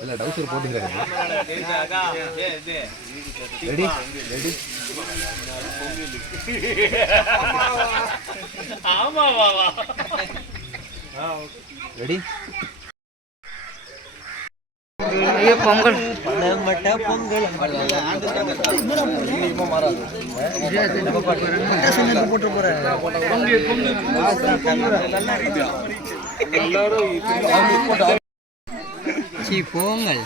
இல்ல டவுசர் போட்டுக்கிறேன். Ready ready ready ஐயோ பொங்கல். சீ பொங்கல்.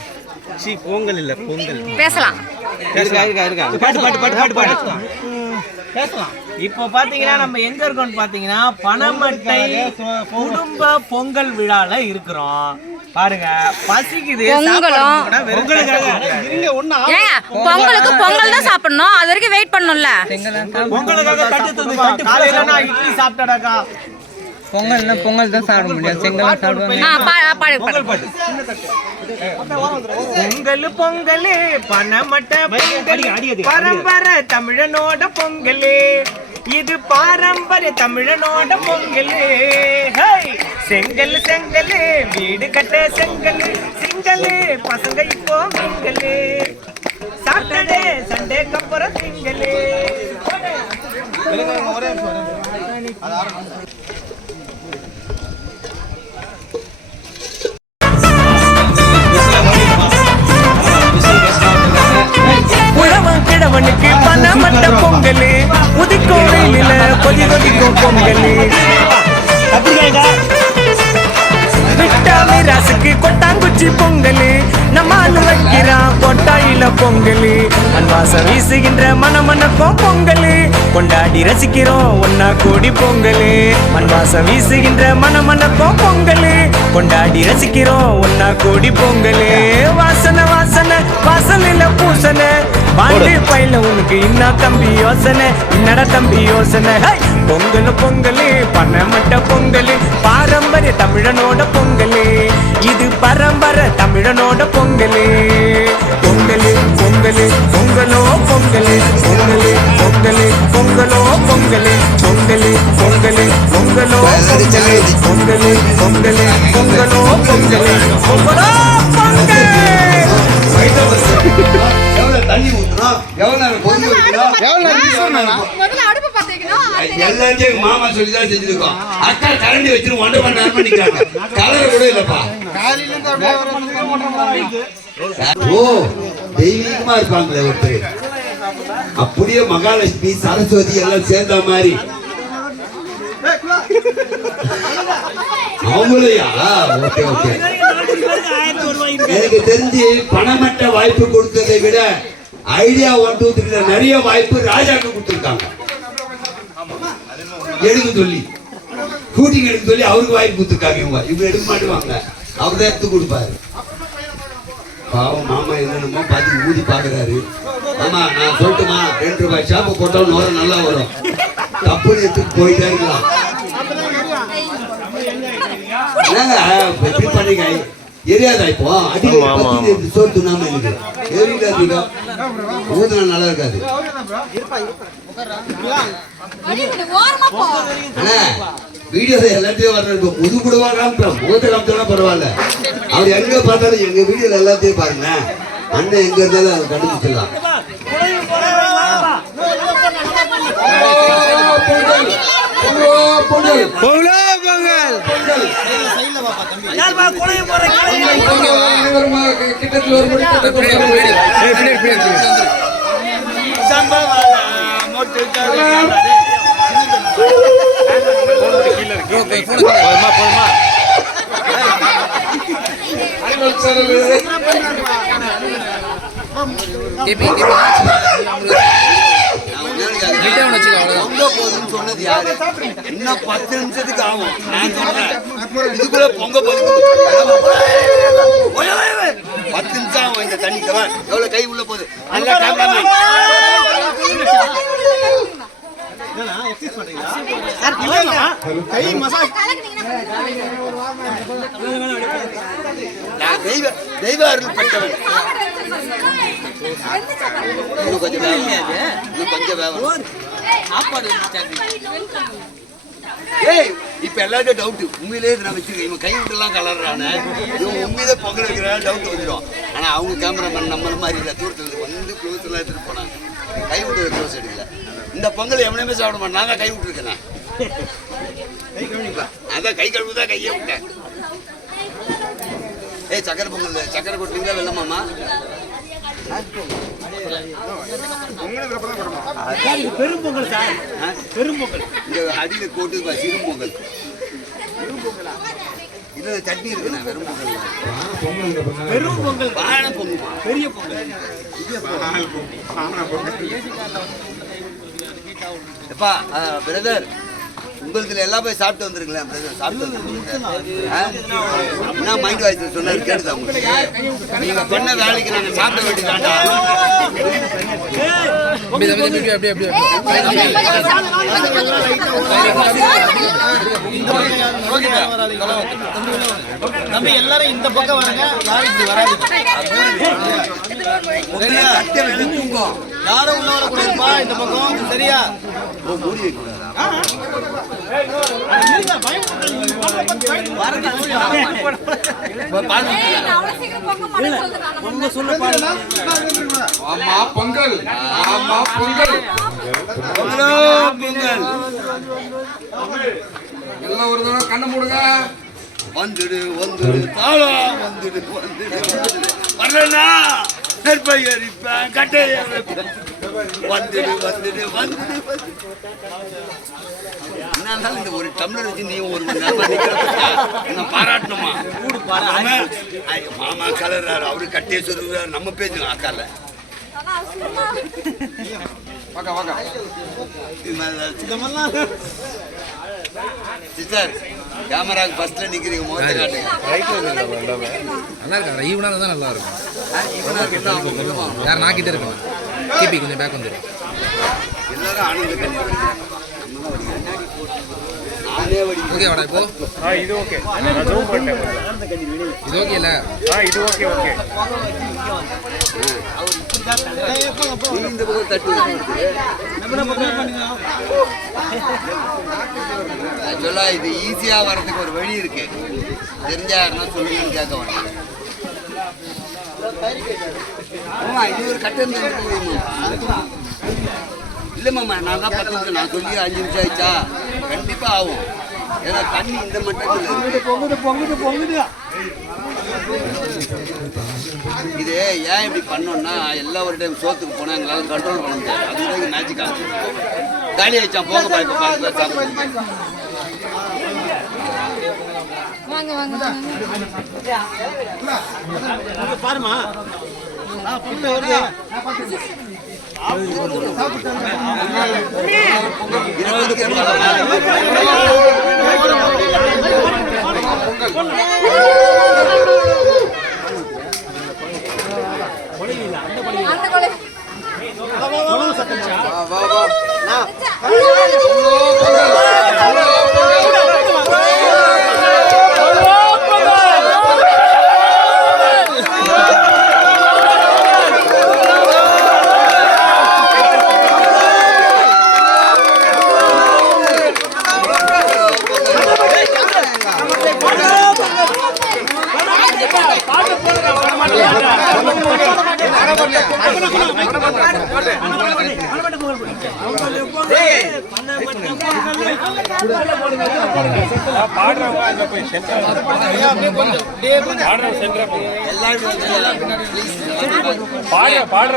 சீ பொங்கல் இல்ல பொங்கல். பேசலாம். இருக்கா இருக்கா இருக்கா பாட்டு பாட்டு பாட்டு பாட்டு பாட்டு. பேசலாம். இப்போ பாத்தீங்கன்னா நம்ம எங்க இருக்கோம்னு பாத்தீங்கன்னா பனமட்டை குடும்ப பொங்கல் விழால இருக்கிறோம். பாருங்க பசிக்குது பொங்கலுக்கு பொங்கல் தான் சாப்பிடணும் அது வரைக்கும் வெயிட் சாப்பிட்டடாக்கா பொங்கல்னா பொங்கல் தான் சாப்பிட முடியும். செங்கல்லாம் பொங்கல் பொங்கல் பொங்கல் பரம்பரை தமிழனோட பொங்கல். இது பாரம்பரிய தமிழனோட பொங்கல் செங்கல் செங்கல் வீடு கட்ட செங்கல். சிங்கல் பசங்க இப்போ மிங்கல் சாட்டர்டே சண்டேக்கு அப்புறம் திங்கள். ஒரே கொதி கொதிக்கும் பொங்கல் விட்டாமி ராசுக்கு கொட்டாங்குச்சி பொங்கல். நம்ம வைக்கிறான் கொட்டாயில பொங்கல். அன்வாசம் வீசுகின்ற மனமனக்கும் பொங்கல். கொண்டாடி ரசிக்கிறோம் ஒன்னா கூடி பொங்கல். மண்வாசம் வீசுகின்ற மனமனக்கும் பொங்கல். கொண்டாடி ரசிக்கிறோம் ஒன்னா கோடி பொங்கல். வாசனை வாசனை வாசலில பூசனை. பாண்டி பையில உனக்கு இன்னா தம்பி யோசனை என்னடா தம்பி யோசனை! பொங்கல் பொங்கல் பணமட்ட பொங்கல் பாரம்பரிய தமிழனோட பொங்கல். இது பரம்பரை தமிழனோட பொங்கல். பொங்கல் பொங்கலோ பொங்கல் பொங்கல் பொங்கல் பொங்கலோ பொங்கல் பொங்கல். பொங்கல் பொங்கலோ பொங்கல் பொங்கல் பொங்கல் பொங்கலோ பொங்கல் பொங்கலோ பொங்கல். எவ்வளவு நேரம் முதல்ல அடுப்பு பாத்தீங்கன்னா எல்லாத்தையும் எங்க மாமா சொல்லி தான் செஞ்சிருக்கோம். அக்கா கரண்டி வச்சிரு ஒன்றரை மணி நேரமா கலர் கூட இல்லப்பா. ஓ தெய்வீகமா இருப்பாங்களே ஒருத்தர். அப்படியே மகாலட்சுமி சரஸ்வதி எல்லாம் சேர்ந்த மாதிரி. அவங்களையா? ஓகே ஓகே எனக்கு தெரிஞ்சு பணமட்ட வாய்ப்பு கொடுத்ததை விட ஐடியா ஒன் டூ த்ரீல நிறைய வாய்ப்பு ராஜாக்கு கொடுத்துருக்காங்க. எடுக்க சொல்லி. ஷூட்டிங் எடுக்க சொல்லி அவருக்கு வாய்ப்பு கொடுத்துருக்காங்க இவங்க. இவங்க எடுக்க மாட்டுவாங்க. அவர் தான் எடுத்து கொடுப்பாரு. பாவம் மாமா என்னென்னமோ பார்த்து ஊதி பாக்குறாரு ஆமா நான் சொல்லட்டுமா? ரெண்டு ரூபாய் ஷாப்பு போட்டாலும் நோர நல்லா வரும். தப்புன்னு எடுத்துட்டு போயிட்டே இருக்கலாம். என்னங்க? எப்படி பண்ணீங்க எரியாதா இப்போ அடிக்கடி சோறு துண்ணாம இருக்கு எரியாதீங்க ஊதுனா நல்லா இருக்காது அண்ணா வீடியோல எல்லாத்தையும் வர்றது இப்போ புது புடுவா காமிட்டோம் முகத்தை காமிச்சோம்னா பரவாயில்ல அவர் எங்க பார்த்தாலும் எங்க வீடியோல எல்லாத்தையும் பாருங்க அண்ணன் எங்க இருந்தாலும் அதை கண்டுபிடிச்சிடலாம் பொங்கல் பொங்கலோ பொங்கல் கிட்டத்தில் ஒரு மணி பொங்க போதுன்னு சொன்னது யாரு? இன்னும் பத்து நிமிஷத்துக்கு ஆகும். நான் சொல்றேன். இதுக்குள்ள பொங்க போதும் பத்து நிமிஷம் ஆகும் இந்த தண்ணி. எவ்வளவு கை உள்ள போகுது? நல்லா கேமராமேன் நான் தெய்வ தெய்வ அருள் பெற்றவன் இன்னும் கொஞ்சம் வேகம் இன்னும் கொஞ்சம் வேகம் ஏய் இப்ப எல்லாத்தையும் டவுட் உண்மையிலே நான் வச்சிருக்கேன். இவன் கை விட்டுலாம் கலர்றானே. இவன் உண்மையிலே பொங்கல் வைக்கிறான் டவுட் வந்துடும் ஆனா அவங்க கேமராமேன் நம்மள மாதிரி இல்லை. தூரத்துல வந்து க்ளோஸ்லாம் எடுத்துட்டு போனாங்க. கை விட்டு க்ளோஸ் எடுக்கல. இந்த பொங்கல் எவனையுமே சாப்பிட மாட்டேன். கை விட்டுருக்கேன் அதான் கை கழுவு தான் கையே விட்டேன். ஏய் சக்கரை பொங்கல் சக்கரை கொட்டுறீங்களா வெள்ளமாமா பெரும்பொங்கல் சார்? பெரும்பொங்கல் இந்த அடியில போட்டு பா, சிறு பொங்கல். இதுல சட்னி இருக்குண்ணா வெறும் பொங்கல். பெரும் பொங்கல். வாழை பொங்குமா பெரிய பொங்கல். எப்பா பிரதர் உங்களுதுல எல்லாம் போய் சாப்பிட்டு வந்துருங்களேன் பிரதர். சாப்பிட்டு என்ன மைண்ட் வாய்ஸ் சொன்னாரு? கேட்டுதா உங்களுக்கு நீங்க பண்ண வேலைக்கு நாங்க சாப்பிட வேண்டியதாண்டா நம்ம எல்லாரும் இந்த பக்கம் வரங்க. யாரும் இப்படி வராது சரியா? தட்டை விட்டு தூங்கும். யாரும் உள்ள வரக்கூடாதுப்பா இந்த பக்கம். சரியா? மூடி வைக்கூடாதா? ஆமா பொங்கல் ஆமா பொங்கல் பொங்கல் எல்லாம் ஒரு தடவை கண்ணை மூடுங்க வந்துடு வந்துடு தாளம் வந்துடு வந்துடு வந்துடு வரலனா நெற்பை கட்டையை வந்துடு வந்துடு வந்துடு என்ன இருந்தாலும் இந்த ஒரு டம்ளர் வச்சு நீ ஒரு மணி நேரம் நிக்கிறப்ப நான் பாராட்டணுமா மாமா ஐயோ, மாமா கலர்றாரு அவரு கட்டையை சொல்லுறாரு நம்ம பேசணும் அக்கால வாங்க வாங்க சிஸ்டர் கேமராக்கு ஃபர்ஸ்ட்ல நிக்கிறீங்க முகத்தை காட்டுங்க. நல்லா இருக்கா? ஈவனாக தான் நல்லா இருக்கும். என்ன ஆகும் சொல்லுமா? யார் நாக்கிட்டே இருக்கணும் கேபி கொஞ்சம் பேக் வந்துடும் எல்லாரும் ஆனந்த வடிக்கிறேன். ஓகே வாடா இப்போ? இது ஓகே. நான் ஜூம் பண்ணிட்டேன் இது ஓகே இல்லை? ஆ இது ஓகே ஓகே. நீ இந்த பக்கம் தட்டி விடுறது. ஆக்சுவலா இது ஈஸியா வர்றதுக்கு ஒரு வழி இருக்கு. தெரிஞ்சா யாருன்னா சொல்லுங்கன்னு கேட்க வேண்டாம் ஆமா இது ஒரு கட்டம் இல்ல மாமா நான் தான் பத்து நிமிஷம் நான் சொல்லி அஞ்சு நிமிஷம் ஆயிடுச்சா? கண்டிப்பா ஆகும். ஏன்னா தண்ணி இந்த மட்டத்தில் பொங்குது பொங்குது பொங்குது இது ஏன் இப்படி பண்ணோம்னா எல்லா ஒரு டைம் சோத்துக்கு போனால் எங்களால் கண்ட்ரோல் பண்ண முடியாது. அதுதான் மேஜிக் ஆகும் காலி ஆயிடுச்சா போக பாருங்க பாருங்க சாப்பிடுங்க. வாங்க வாங்க இங்க பாருமா சாப்பிட்டு புட்டு வருது இருபதுக்கு எவ்வளவு? அந்த கொலை பாடுறவங்க அதில் போய் சென்டர் பாடுறவங்க சென்டர் எல்லாரும் வந்து எல்லாம் பின்னாடி please, எல்லாரும் வாங்க. பாடுற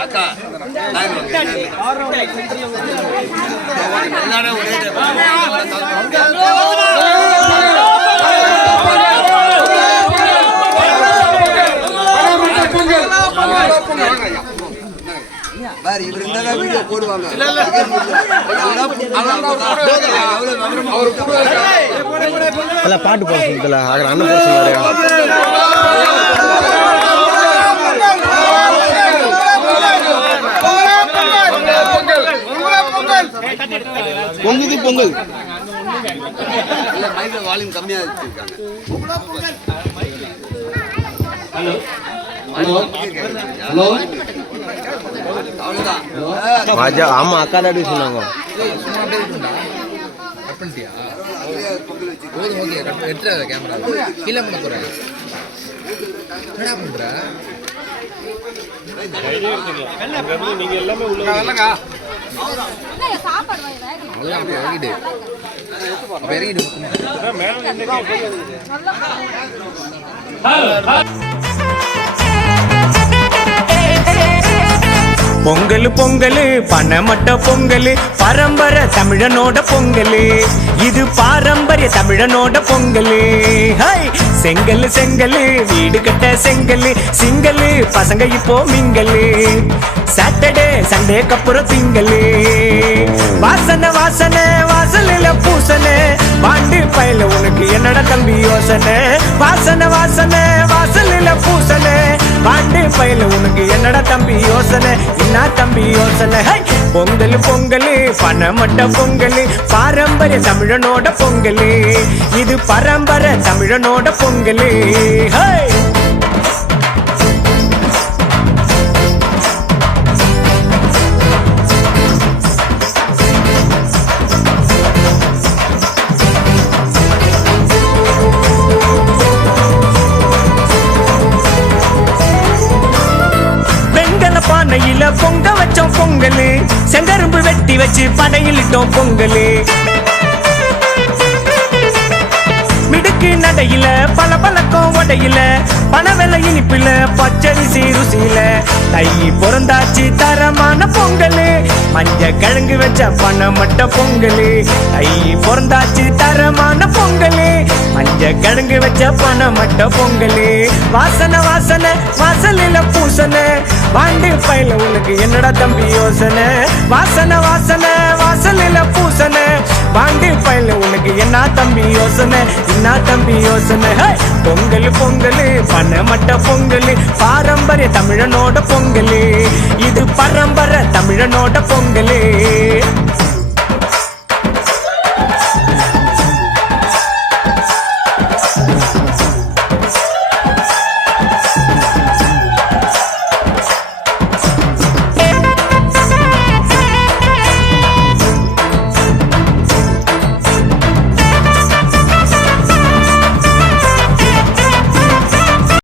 அக்கா எல்லாரும் ஒரே பொங்கல் பொங்கல் வேற இவர் என்னதான் வீடியோ போடுவாங்க அவர் கூட பாட்டு போட சொல்லுதுல அண்ணன் போட சொல்லுவாரு பொங்குது பொங்கல் இல்ல மைக்ல வால்யூம் கம்மியா வச்சிருக்காங்க ஹலோ ஹலோ அவ்வளவுதான் ஆமா அக்கா தாடி சொன்னாங்க ஓகே கட் எடுத்துறாத பொங்கல் பொங்கல் பணமட்ட பொங்கல் பரம்பரை தமிழனோட பொங்கல். இது பாரம்பரிய தமிழனோட பொங்கல். ஹாய் செங்கல் செங்கல் வீடு கட்ட செங்கல் சிங்கல் பசங்க இப்போ மிங்கல். சாட்டர்டே சண்டேக்கு அப்புறம் திங்கல் வாசனை வாசனை வாசலில் பூசனை பாண்டு பயில உனக்கு என்னடா தம்பி யோசனை? வாசனை வாசனை வாசலில் பூசனை பாண்டு பயில உனக்கு என்னடா தம்பி யோசனை? என்ன தம்பி யோசனை? பொங்கல் பொங்கல் பணமட்ட பொங்கல் பாரம்பரிய தமிழனோட பொங்கல். இது பரம்பரை தமிழனோட பொங்கல். ஹே! பொங்க வச்சோம் பொங்கல். செங்கரும்பு வெட்டி வச்சு படையிலிட்டோம் பொங்கல். மிடுக்கு நடையில பல பழக்கம் உடையில பணவெல்ல இனிப்புல பச்சரிசி ருசியில தை பிறந்தாச்சு தரமான பொங்கல் மஞ்ச கிழங்கு வச்ச பணமட்ட பொங்கல். தை பிறந்தாச்சு தரமான பொங்கல் மஞ்ச கிழங்கு வச்ச பணமட்ட பொங்கல். வாசனை வாசனை வாசலில பூசனை பாண்டு பையில உனக்கு என்னடா தம்பி யோசனை? வாசனை வாசனை வாசலில பூசனை பாண்டி பையில உனக்கு என்ன தம்பி யோசனை? என்ன தம்பி யோசனை? பொங்கல் பொங்கல் பணமட்ட பொங்கல் பாரம்பரிய தமிழனோட பொங்கல். இது பரம்பரை தமிழனோட பொங்கல்.